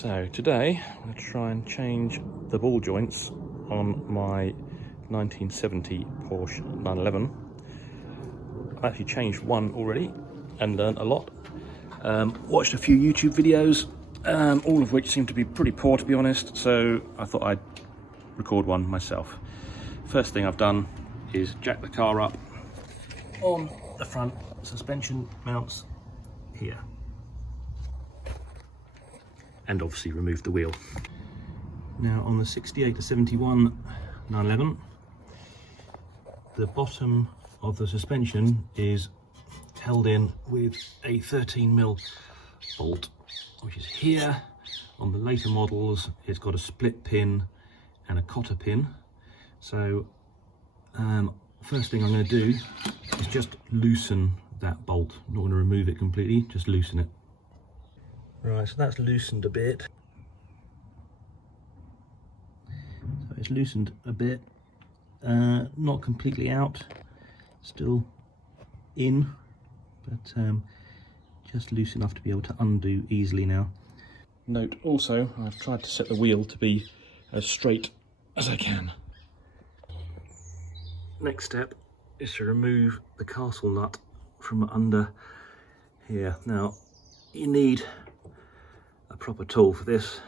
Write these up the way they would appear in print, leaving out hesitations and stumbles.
So today I'm going to try and change the ball joints on my 1970 Porsche 911. I've actually changed one already and learned a lot. Watched a few YouTube videos, all of which seem to be pretty poor, to be honest, so I thought I'd record one myself. First thing I've done is jack the car up on the front suspension mounts here, and obviously remove the wheel. Now on the 68 to 71 911, the bottom of the suspension is held in with a 13mm bolt, which is here. On the later models, it's got a split pin and a cotter pin. So first thing I'm going to do is just loosen that bolt. I'm not going to remove it completely, just loosen it. Right, so that's loosened a bit. So it's loosened a bit, not completely out, still in, but just loose enough to be able to undo easily now. Note also, I've tried to set the wheel to be as straight as I can. Next step is to remove the castle nut from under here. Now, you need a proper tool for this.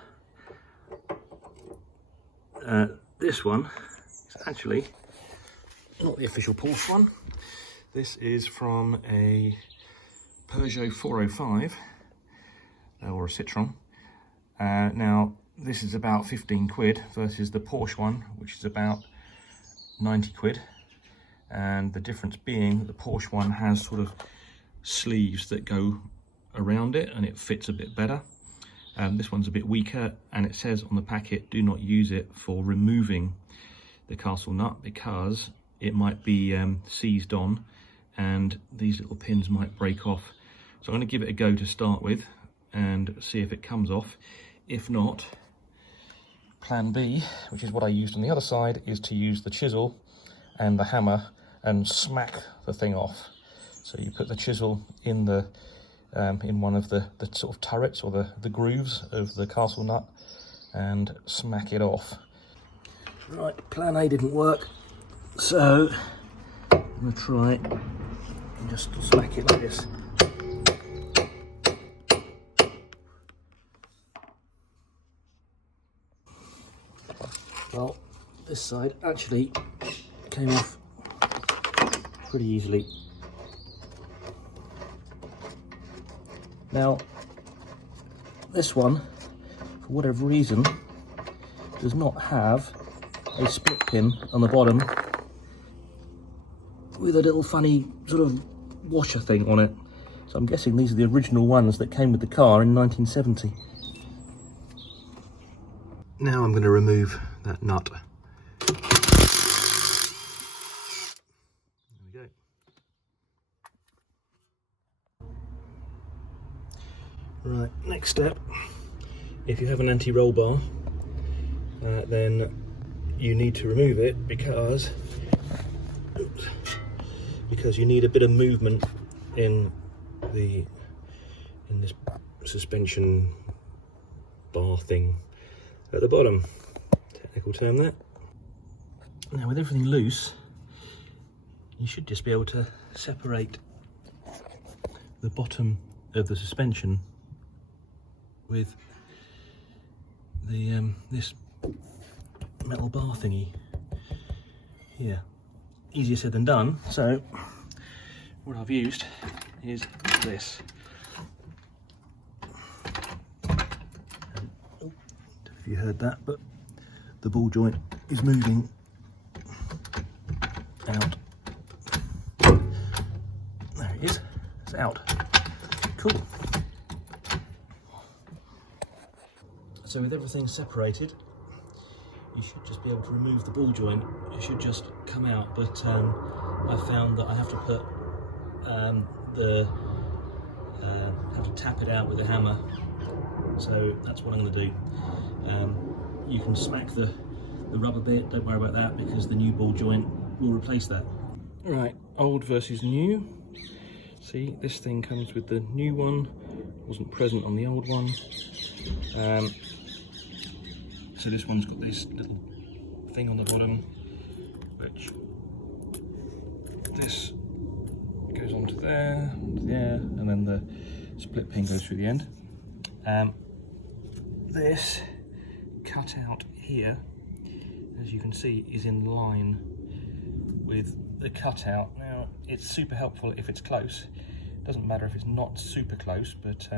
This one is actually not the official Porsche one. This is from a Peugeot 405 or a Citroën. Now this is about 15 quid versus the Porsche one, which is about 90 quid. And the difference being that the Porsche one has sort of sleeves that go around it and it fits a bit better. This one's a bit weaker, and it says on the packet, do not use it for removing the castle nut because it might be seized on and these little pins might break off. So I'm going to give it a go to start with and see if it comes off. If not, plan B, which is what I used on the other side, is to use the chisel and the hammer and smack the thing off. So you put the chisel in the in one of the sort of turrets or the grooves of the castle nut and smack it off. Right, plan A didn't work, so I'm going to try and just smack it like this. Well, this side actually came off pretty easily. Now, this one, for whatever reason, does not have a split pin on the bottom with a little funny sort of washer thing on it. So I'm guessing these are the original ones that came with the car in 1970. Now I'm going to remove that nut. There we go. Right, next step, if you have an anti-roll bar, then you need to remove it because you need a bit of movement in this suspension bar thing at the bottom. Technical term that. Now with everything loose, you should just be able to separate the bottom of the suspension with the this metal bar thingy here. Easier said than done, so what I've used is this. Don't know if you heard that, but the ball joint is moving out. There it is, it's out. Cool. So with everything separated, you should just be able to remove the ball joint. It should just come out, but I found that I have to put have to tap it out with a hammer. So that's what I'm going to do. You can smack the rubber bit, don't worry about that, because the new ball joint will replace that. Right, old versus new. See, this thing comes with the new one, wasn't present on the old one. So this one's got this little thing on the bottom, which this goes onto there, and then the split pin goes through the end. This cutout here, as you can see, is in line with the cutout. Now, it's super helpful if it's close. It doesn't matter if it's not super close, but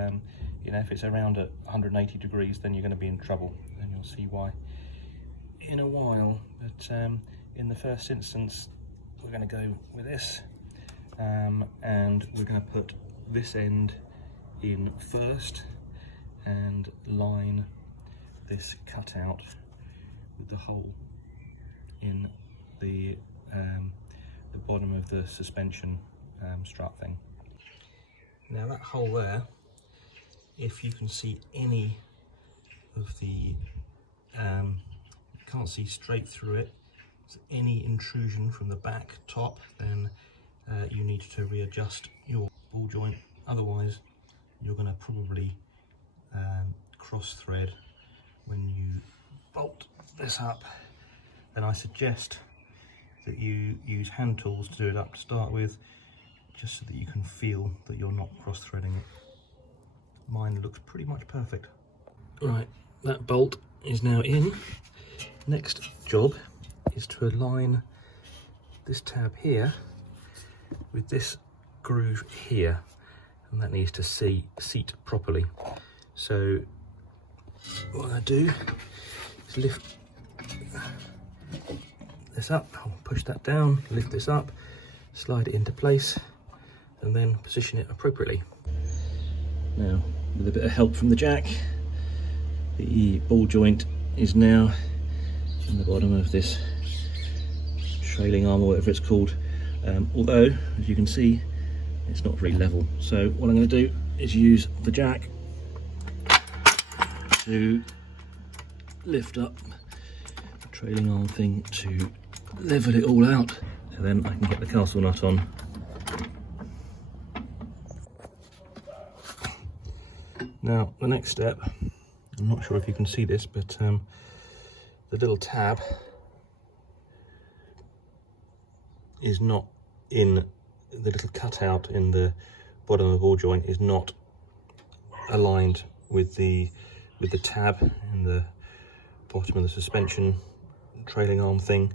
you know, if it's around at 180 degrees, then you're going to be in trouble, and you'll see why in a while. But in the first instance, we're going to go with this, and we're going to put this end in first and line this cutout with the hole in the bottom of the suspension strut thing. Now that hole there, if you can see any of the, you can't see straight through it, any intrusion from the back top, then you need to readjust your ball joint. Otherwise, you're going to probably cross thread when you bolt this up. And I suggest that you use hand tools to do it up to start with, just so that you can feel that you're not cross threading it. Mine looks pretty much perfect. Right, that bolt is now in. Next job is to align this tab here with this groove here, and that needs to seat properly. So what I do is lift this up, I'll push that down, lift this up, slide it into place, and then position it appropriately. Now, with a bit of help from the jack, the ball joint is now in the bottom of this trailing arm, or whatever it's called, although, as you can see, it's not very level. So what I'm going to do is use the jack to lift up the trailing arm thing to level it all out, and then I can get the castle nut on. Now the next step, I'm not sure if you can see this, but the little tab is not in the little cutout in the bottom of the ball joint, is not aligned with the tab in the bottom of the suspension trailing arm thing.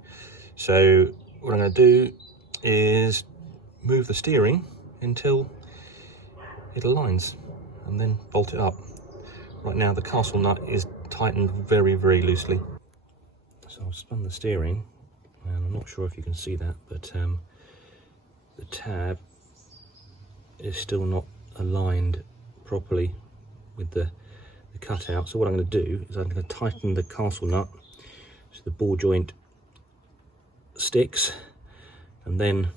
So what I'm going to do is move the steering until it aligns and then bolt it up. Right now the castle nut is tightened very, very loosely. So I've spun the steering, and I'm not sure if you can see that, but the tab is still not aligned properly with the cutout. So what I'm going to do is I'm going to tighten the castle nut so the ball joint sticks, and then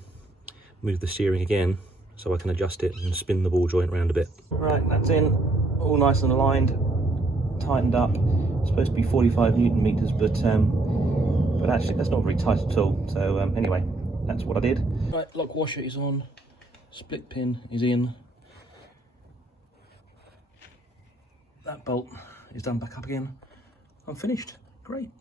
move the steering again so I can adjust it and spin the ball joint around a bit. Right, that's in, all nice and aligned, tightened up. It's supposed to be 45 Newton meters, but actually that's not very tight at all. So anyway, that's what I did. Right, lock washer is on, split pin is in. That bolt is done back up again. I'm finished. Great.